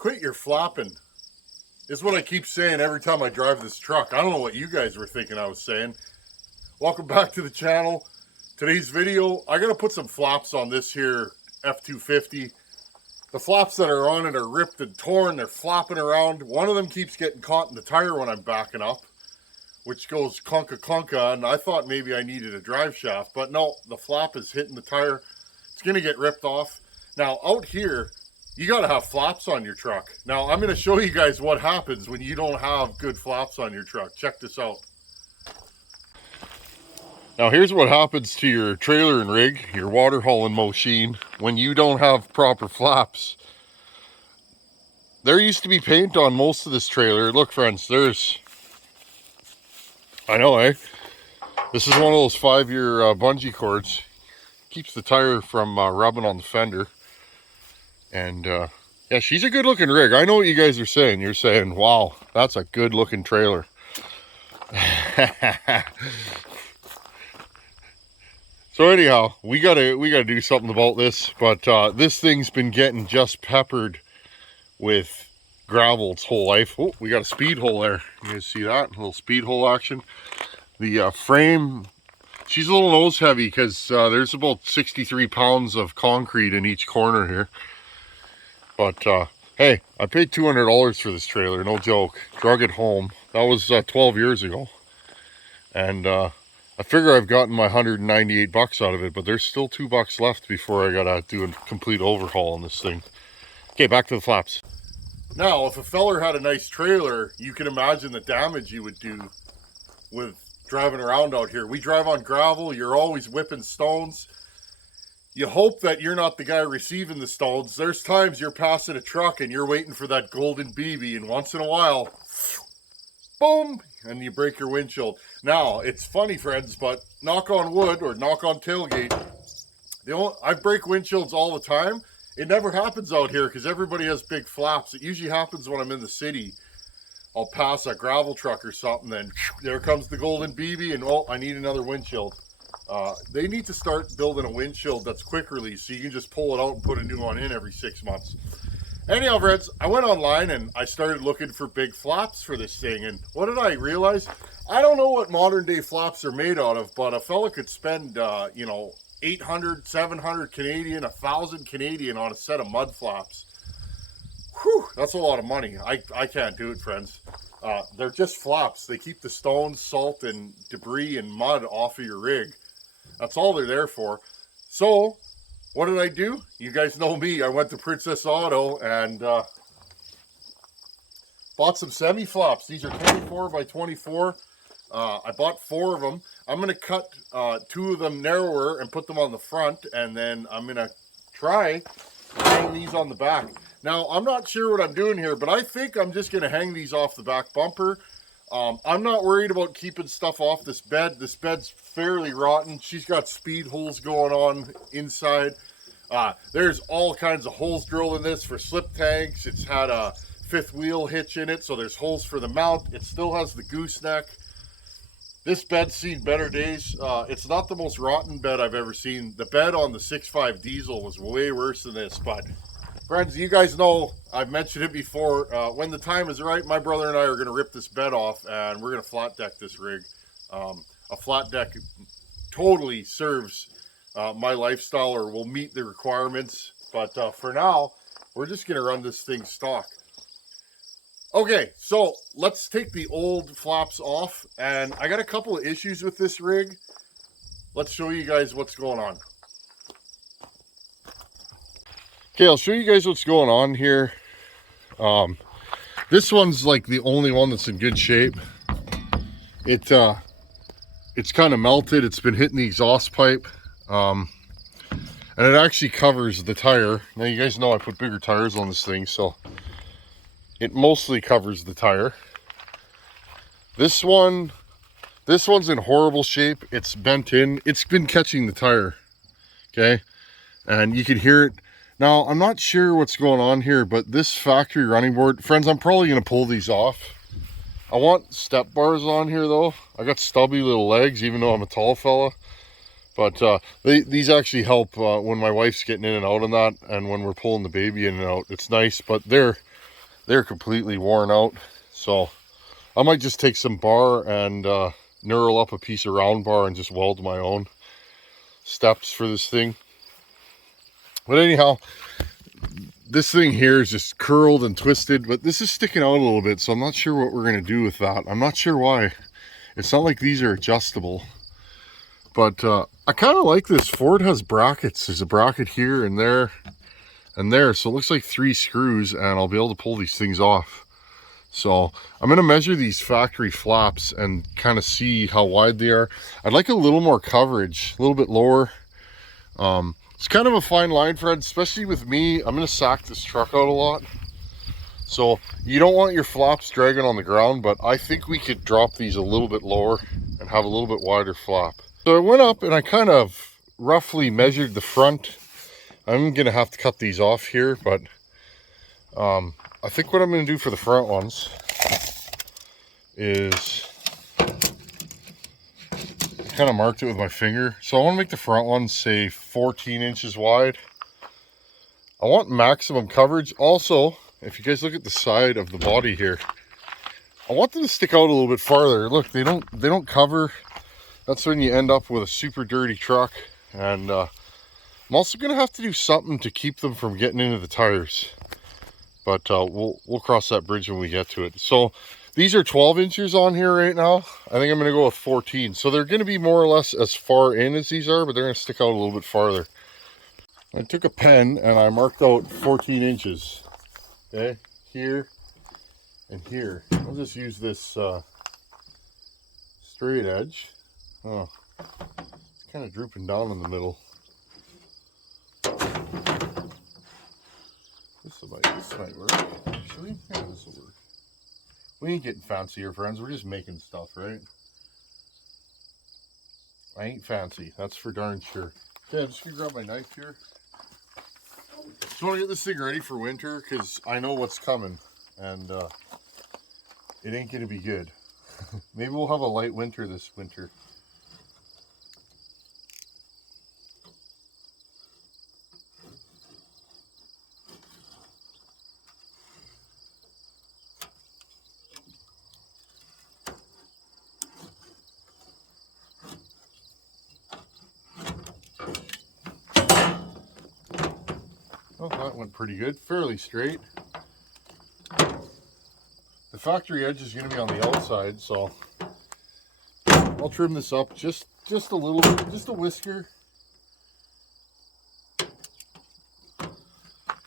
Quit your flopping is what I keep saying every time I drive this truck. I don't know what you guys were thinking I was saying. Welcome back to the channel. Today's video, I gotta put some flaps on this here F-250. The flaps that are on it are ripped and torn. They're flopping around. One of them keeps getting caught in the tire when I'm backing up, which goes clunka clunka, and I thought maybe I needed a drive shaft, but no, the flap is hitting the tire. It's gonna get ripped off. Now out here, you gotta have flaps on your truck. Now I'm gonna show you guys what happens when you don't have good flaps on your truck. Check this out. Now here's what happens to your trailer and rig, your water hauling machine, when you don't have proper flaps. There used to be paint on most of this trailer. Look friends, I know, eh? This is one of those 5-year bungee cords. Keeps the tire from rubbing on the fender. And yeah, she's a good looking rig. I know what you guys are saying. You're saying, wow, that's a good looking trailer. So anyhow, we gotta do something about this. But this thing's been getting just peppered with gravel its whole life. Oh, we got a speed hole there. You guys see that? A little speed hole action. The frame, she's a little nose heavy because there's about 63 pounds of concrete in each corner here. But hey, I paid $200 for this trailer, no joke. Drug it home. That was 12 years ago. And I figure I've gotten my 198 bucks out of it, but there's still $2 left before I gotta do a complete overhaul on this thing. Okay, back to the flaps. Now, if a feller had a nice trailer, you can imagine the damage you would do with driving around out here. We drive on gravel, you're always whipping stones. You hope that you're not the guy receiving the stones. There's times you're passing a truck and you're waiting for that golden BB, and once in a while, boom, and you break your windshield. Now, it's funny, friends, but knock on wood or knock on tailgate, I break windshields all the time. It never happens out here because everybody has big flaps. It usually happens when I'm in the city. I'll pass a gravel truck or something, then there comes the golden BB, and oh, I need another windshield. They need to start building a windshield that's quick release so you can just pull it out and put a new one in every 6 months. Anyhow, friends, I went online and I started looking for big flaps for this thing, and what did I realize? I don't know what modern day flaps are made out of, but a fella could spend, you know, 800, 700 Canadian, 1,000 Canadian on a set of mud flaps. Whew, that's a lot of money. I can't do it, friends. They're just flaps. They keep the stones, salt, and debris and mud off of your rig. That's all they're there for. So, what did I do? You guys know me. I went to Princess Auto and bought some semi-flaps. These are 24 by 24. I bought 4 of them. I'm going to cut 2 of them narrower and put them on the front, and then I'm going to try to hang these on the back. Now, I'm not sure what I'm doing here, but I think I'm just going to hang these off the back bumper. I'm not worried about keeping stuff off this bed. This bed's fairly rotten. She's got speed holes going on inside. There's all kinds of holes drilled in this for slip tanks. It's had a 5th wheel hitch in it, so there's holes for the mount. It still has the gooseneck. This bed's seen better days. It's not the most rotten bed I've ever seen. The bed on the 6.5 diesel was way worse than this, but friends, you guys know, I've mentioned it before, when the time is right, my brother and I are going to rip this bed off and we're going to flat deck this rig. A flat deck totally serves my lifestyle, or will meet the requirements, but for now, we're just going to run this thing stock. Okay, so let's take the old flaps off, and I got a couple of issues with this rig. Let's show you guys what's going on. Okay, I'll show you guys what's going on here. This one's like the only one that's in good shape. It's kind of melted. It's been hitting the exhaust pipe, and it actually covers the tire. Now you guys know I put bigger tires on this thing, so it mostly covers the tire. This one's in horrible shape. It's bent in. It's been catching the tire. Okay, and you can hear it. Now, I'm not sure what's going on here, but this factory running board, friends, I'm probably going to pull these off. I want step bars on here, though. I got stubby little legs, even though I'm a tall fella. But these actually help when my wife's getting in and out on that, and when we're pulling the baby in and out. It's nice, but they're they're completely worn out. So I might just take some bar and knurl up a piece of round bar and just weld my own steps for this thing. But anyhow, this thing here is just curled and twisted, but this is sticking out a little bit, so I'm not sure what we're going to do with that. I'm not sure why. It's not like these are adjustable. But I kind of like this. Ford has brackets. There's a bracket here and there and there. So it looks like 3 screws, and I'll be able to pull these things off. So I'm going to measure these factory flaps and kind of see how wide they are. I'd like a little more coverage, a little bit lower. It's kind of a fine line, Fred, especially with me. I'm going to sack this truck out a lot. So you don't want your flaps dragging on the ground, but I think we could drop these a little bit lower and have a little bit wider flap. So I went up and I kind of roughly measured the front. I'm going to have to cut these off here, but I think what I'm going to do for the front ones is kind of marked it with my finger. So I want to make the front ones say 14 inches wide. I want maximum coverage. Also, if you guys look at the side of the body here, I want them to stick out a little bit farther. Look, they don't cover. That's when you end up with a super dirty truck. And I'm also going to have to do something to keep them from getting into the tires. But we'll cross that bridge when we get to it. So these are 12 inches on here right now. I think I'm going to go with 14. So they're going to be more or less as far in as these are, but they're going to stick out a little bit farther. I took a pen and I marked out 14 inches. Okay, here and here. I'll just use this straight edge. Oh, it's kind of drooping down in the middle. This might work. Actually, yeah, this will work. We ain't getting fancy here, friends. We're just making stuff, right? I ain't fancy. That's for darn sure. Okay, I'm just gonna grab my knife here. Just want to get this thing ready for winter because I know what's coming, and it ain't gonna be good. Maybe we'll have a light winter this winter. Oh, that went pretty good. Fairly straight. The factory edge is going to be on the outside, so I'll trim this up just a little bit, just a whisker.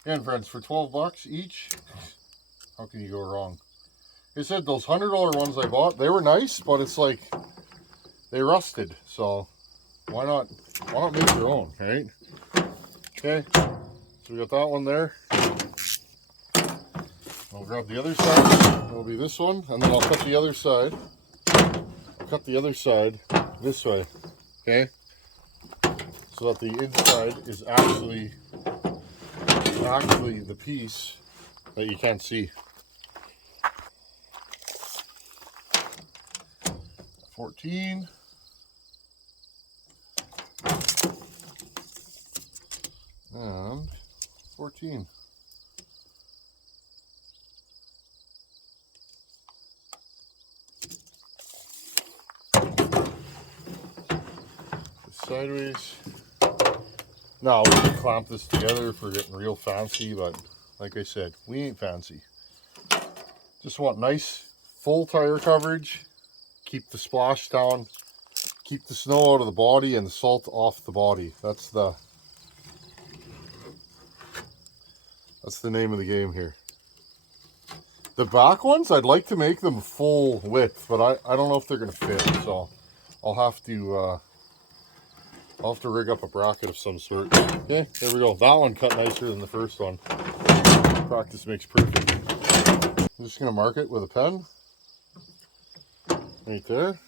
And friends, for 12 bucks each, how can you go wrong? Like I said, those $100 ones I bought, they were nice, but it's like they rusted. So why not make your own, right? Okay, so we got that one there. I'll grab the other side. It'll be this one, and then I'll cut the other side. I'll cut the other side this way, okay? So that the inside is actually the piece that you can't see. 14. And 14. Sideways. Now we can clamp this together if we're getting real fancy, but like I said, we ain't fancy. Just want nice full tire coverage, keep the splash down, keep the snow out of the body and the salt off the body. That's the name of the game here. The back ones, I'd like to make them full width, but I don't know if they're gonna fit, so I'll have to rig up a bracket of some sort. Okay, there we go. That one cut nicer than the first one. Practice makes perfect. I'm just gonna mark it with a pen. Right there.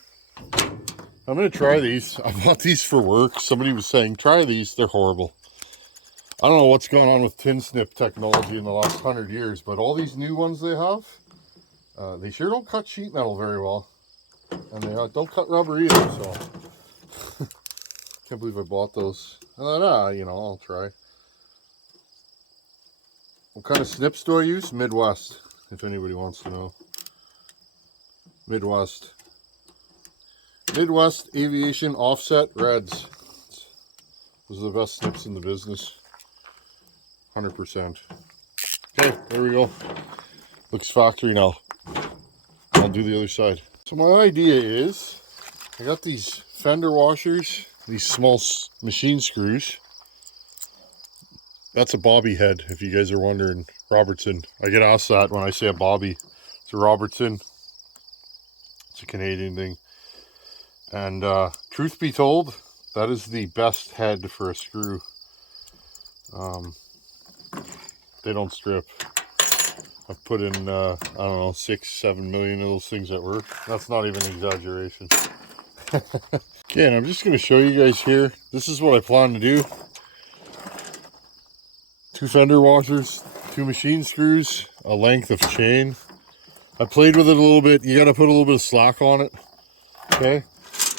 I'm gonna try these. I bought these for work. Somebody was saying, try these, they're horrible. I don't know what's going on with tin snip technology in the last 100 years, but all these new ones they have, they sure don't cut sheet metal very well. And they don't cut rubber either, so. Can't believe I bought those. And then, you know, I'll try. What kind of snips do I use? Midwest if anybody wants to know. Midwest Aviation Offset Reds. Those are the best snips in the business. 100%. Okay, there we go. Looks factory now. I'll do the other side. So my idea is, I got these fender washers, these small machine screws. That's a bobby head, if you guys are wondering. Robertson. I get asked that when I say a bobby. It's a Robertson. It's a Canadian thing. And truth be told, that is the best head for a screw. They don't strip. I've put in, I don't know, 6-7 million of those things at work. That's not even an exaggeration. Okay, and I'm just going to show you guys here. This is what I plan to do. 2 fender washers, 2 machine screws, a length of chain. I played with it a little bit. You got to put a little bit of slack on it. Okay.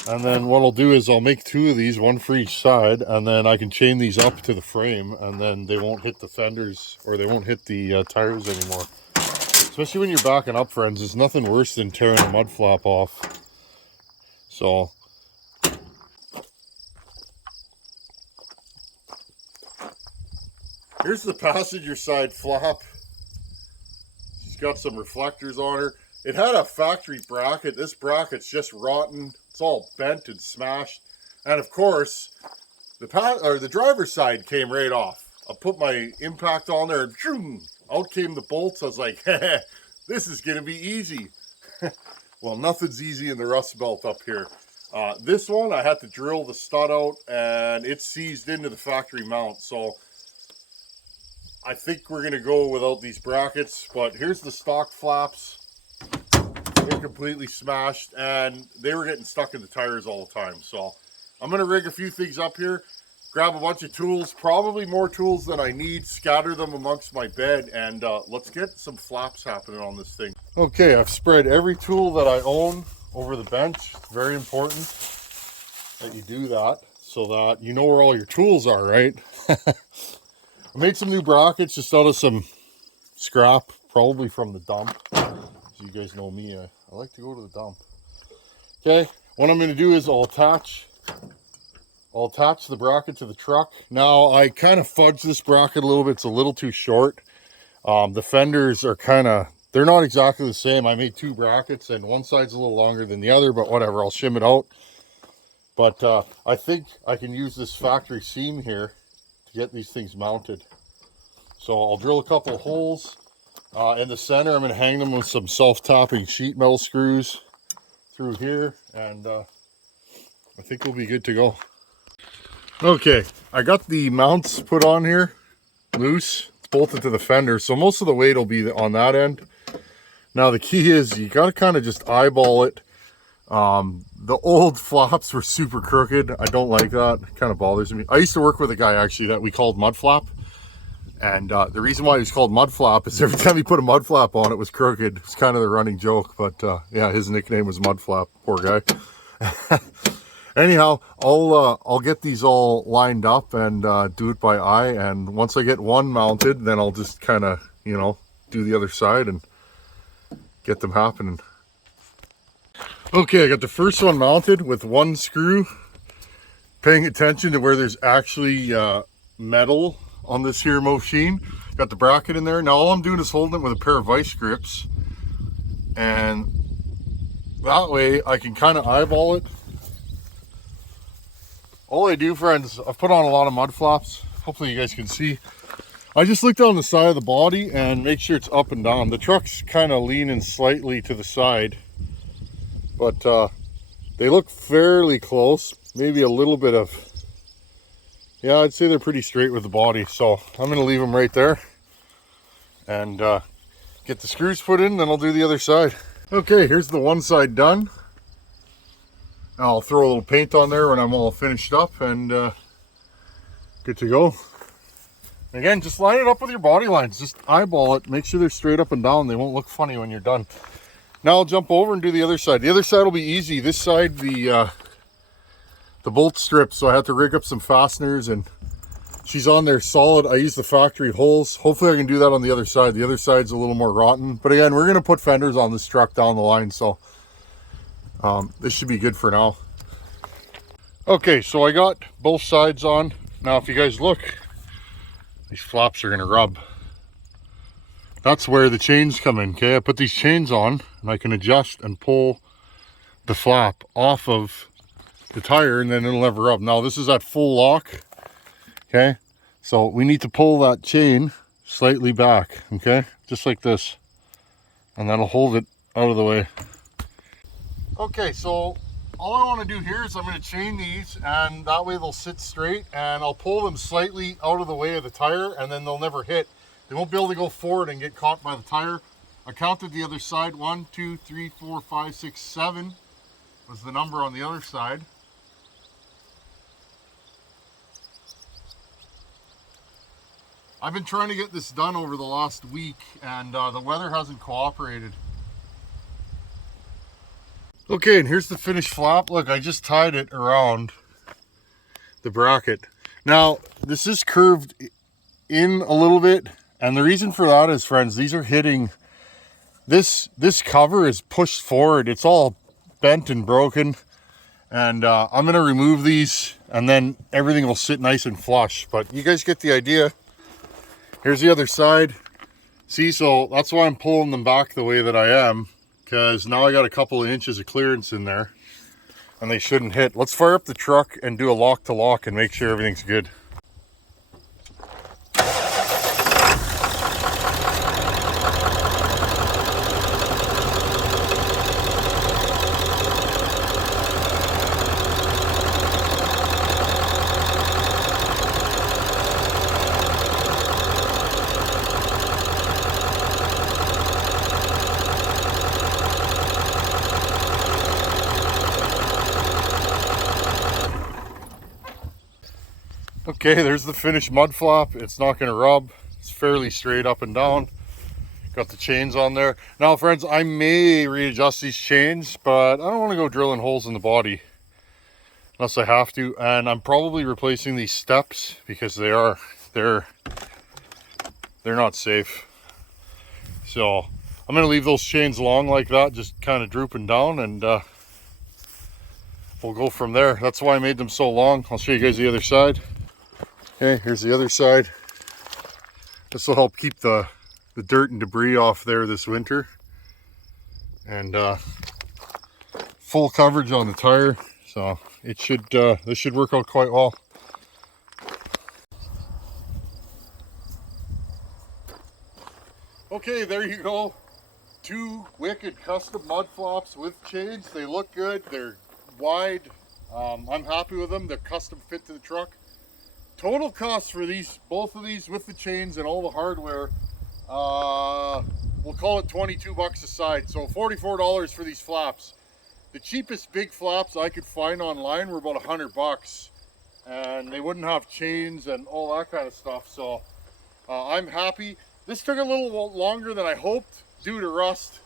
And then what I'll do is I'll make 2 of these, 1 for each side, and then I can chain these up to the frame, and then they won't hit the fenders, or they won't hit the tires anymore. Especially when you're backing up, friends, there's nothing worse than tearing a mud flap off. So here's the passenger side flap. She's got some reflectors on her. It had a factory bracket. This bracket's just rotten. It's all bent and smashed. And of course, the driver's side came right off. I put my impact on there and shoom, out came the bolts. I was like, this is going to be easy. Well, nothing's easy in the rust belt up here. This one, I had to drill the stud out and it's seized into the factory mount. So I think we're going to go without these brackets. But here's the stock flaps. They're completely smashed and they were getting stuck in the tires all the time. So I'm going to rig a few things up here, grab a bunch of tools, probably more tools than I need, scatter them amongst my bed, and let's get some flaps happening on this thing. Okay, I've spread every tool that I own over the bench. It's very important that you do that so that you know where all your tools are, right? I made some new brackets just out of some scrap, probably from the dump. You guys know me, I like to go to the dump. Okay, what I'm going to do is I'll attach the bracket to the truck. Now I kind of fudged this bracket a little bit. It's a little too short. The fenders are they're not exactly the same. I made 2 brackets and one side's a little longer than the other, but whatever, I'll shim it out. But I think I can use this factory seam here to get these things mounted. So I'll drill a couple of holes. In the center, I'm going to hang them with some self-tapping sheet metal screws through here, and I think we'll be good to go. Okay, I got the mounts put on here, loose. It's bolted to the fender, so most of the weight will be on that end. Now the key is you got to kind of just eyeball it. The old flaps were super crooked. I don't like that. It kind of bothers me. I used to work with a guy actually that we called Mudflap. And the reason why he was called Mudflap is every time he put a mud flap on, it was crooked. It's kind of the running joke, but yeah, his nickname was Mudflap. Poor guy. Anyhow, I'll get these all lined up and do it by eye. And once I get one mounted, then I'll just kind of, you know, do the other side and get them happening. Okay, I got the first one mounted with 1 screw. Paying attention to where there's actually metal on this here machine. Got the bracket in there. Now all I'm doing is holding it with a pair of vice grips, and that way I can kind of eyeball it. All I do, friends, I've put on a lot of mud flaps. Hopefully you guys can see. I just look down the side of the body and make sure it's up and down. The truck's kind of leaning slightly to the side, but they look fairly close. Maybe a little bit of, yeah, I'd say they're pretty straight with the body. So I'm going to leave them right there and get the screws put in, then I'll do the other side. Okay, here's the one side done. I'll throw a little paint on there when I'm all finished up and good to go. Again, just line it up with your body lines. Just eyeball it. Make sure they're straight up and down. They won't look funny when you're done. Now I'll jump over and do the other side. The other side will be easy. This side, the bolt strips, so I have to rig up some fasteners and She's on there solid. I use the factory holes. Hopefully I can do that on the other side. The other side's a little more rotten. But again, we're going to put fenders on this truck down the line. So this should be good for now. Okay, so I got both sides on. Now, if you guys look, these flaps are going to rub. That's where the chains come in, okay? I put these chains on, and I can adjust and pull the flap off of the tire, and then it'll never rub. Now, this is at full lock, okay? So we need to pull that chain slightly back, okay? Just like this. And that'll hold it out of the way. Okay, so all I want to do here is I'm going to chain these, and that way they'll sit straight, and I'll pull them slightly out of the way of the tire, and then they'll never hit. They won't be able to go forward and get caught by the tire. I counted the other side. 1, 2, 3, 4, 5, 6, 7 was the number on the other side. I've been trying to get this done over the last week, and the weather hasn't cooperated. Okay, and here's the finished flap. Look, I just tied it around the bracket. Now, this is curved in a little bit, and the reason for that is, friends, these are hitting, this cover is pushed forward. It's all bent and broken, and I'm going to remove these, and then everything will sit nice and flush. But you guys get the idea. Here's the other side. See, so that's why I'm pulling them back the way that I am, because now I got a couple of inches of clearance in there, and they shouldn't hit. Let's fire up the truck and do a lock to lock and make sure everything's good. Okay, there's the finished mud flap. It's not going to rub. It's fairly straight up and down. Got the chains on there. Now, friends, I may readjust these chains, but I don't want to go drilling holes in the body unless I have to. And I'm probably replacing these steps because they're not safe. So I'm going to leave those chains long like that, just kind of drooping down, and we'll go from there. That's why I made them so long. I'll show you guys the other side. Okay, here's the other side. This will help keep the dirt and debris off there this winter. And full coverage on the tire, so it should this should work out quite well. Okay, there you go. 2 wicked custom mud flaps with chains. They look good. They're wide. I'm happy with them. They're custom fit to the truck. Total cost for these, both of these with the chains and all the hardware, we'll call it 22 bucks a side. So $44 for these flaps. The cheapest big flaps I could find online were about 100 bucks, and they wouldn't have chains and all that kind of stuff. So I'm happy. This took a little longer than I hoped due to rust.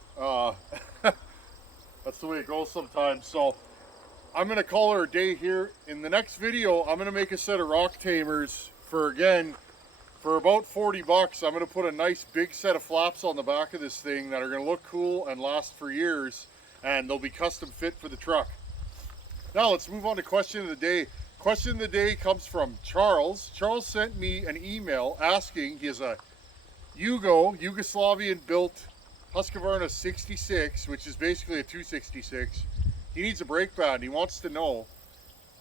That's the way it goes sometimes. So I'm going to call her a day here. In the next video, I'm going to make a set of rock tamers for about 40 bucks. I'm going to put a nice big set of flaps on the back of this thing that are going to look cool and last for years, and they'll be custom fit for the truck. Now let's move on to question of the day. Question of the day comes from Charles. Charles sent me an email asking, he has a Yugoslavian built Husqvarna 66, which is basically a 266. He needs a brake band. He wants to know,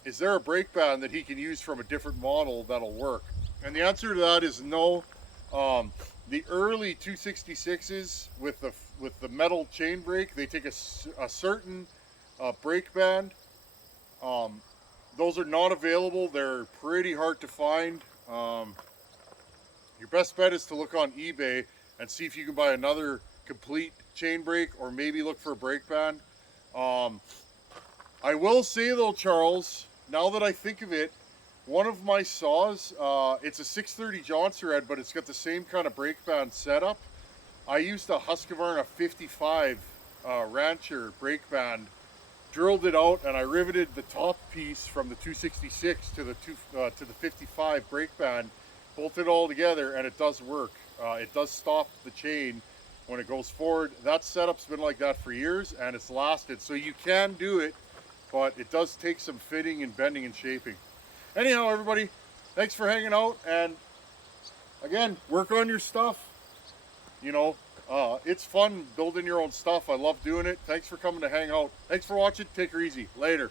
is there a brake band that he can use from a different model that'll work? And the answer to that is no. The early 266s with the metal chain brake, they take a certain brake band. Those are not available. They're pretty hard to find. Your best bet is to look on eBay and see if you can buy another complete chain brake, or maybe look for a brake band. I will say though, Charles, now that I think of it, one of my saws, it's a 630 Johnson Red, but it's got the same kind of brake band setup. I used a Husqvarna 55 Rancher brake band drilled it out, and I riveted the top piece from the 266 to the 55 brake band, bolted it all together, and it does work. It does stop the chain when it goes forward. That setup's been like that for years, and it's lasted. So you can do it, but it does take some fitting and bending and shaping. Anyhow, everybody, thanks for hanging out, and again, work on your stuff. You know, it's fun building your own stuff. I love doing it. Thanks for coming to hang out. Thanks for watching. Take her easy. Later.